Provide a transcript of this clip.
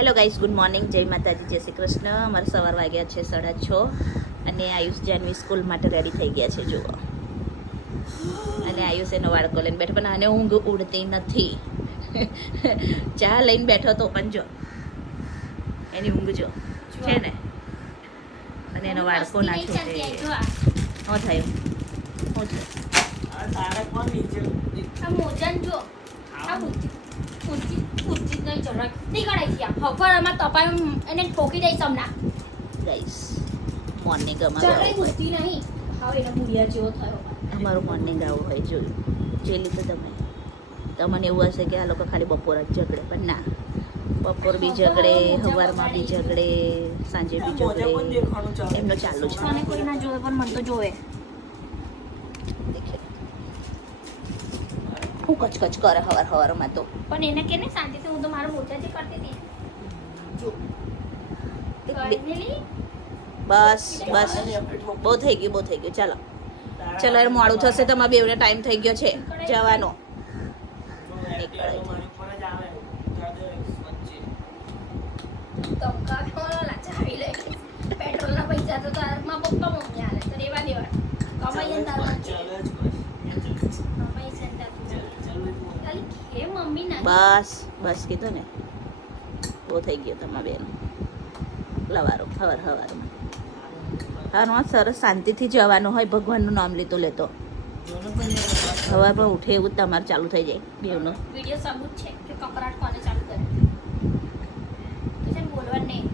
Hello guys, good morning, જય માતાજી, જય શ્રી કૃષ્ણ. અમારા સવાર વાગ્યા છે 6:30 અને આયુષ જાનવી સ્કૂલ માટે રેડી થઈ ગયા છે. જુઓ, અને આયુષ એનો વાળકો લઈને બેઠો, પણ આને ઊંઘ ઉડતી નથી. ચા લઈને બેઠો તો પણ જો એની ઊંઘ જો છે ને, અને એનો વાળકો નાખ્યો છે. શું થયું? શું છે? ગાઈસ, મોર્નિંગ અમારું મોર્નિંગ આવું હોય. જોયું જેલી તો તમને એવું હશે કે આ લોકો ખાલી બપોર જ ઝઘડે, પણ ના, બપોર બી ઝઘડે, સવારમાં બી ઝઘડે, સાંજે બી ઝઘડે, એમનો ચાલુ છે. કોઈ ના જોવે પણ મને તો જોવે. હું કચકચ કરે હવારમાં તો. પણ એને કે ને શાંતિથી, હું તો મારું મોજાથી કરતી હતી. બસ બસ, બહુ થઈ ગયું, ચાલો ચલો, યાર મોડું થશે. તમારે બેવને ટાઈમ થઈ ગયો છે જવાનો. પેટ્રોલના પૈસા તો તારા પપ્પા મમ્મી આલે તો રેવા દેવા. કમાઈ તારા મમ્મી ના. બસ કીધું ને, બહુ થઈ ગયો તમારા બેન લવારો હવારમાં સરસ શાંતિથી જવાનું હોય. ભગવાનનું નામ લેતો સવારમાં ઉઠે એવું તમારે ચાલુ થઈ જાય બેવનું. વિડિયો સબૂત છે કે કકરાટ કોને ચાલુ કરે તો છે બોલવા નહીં.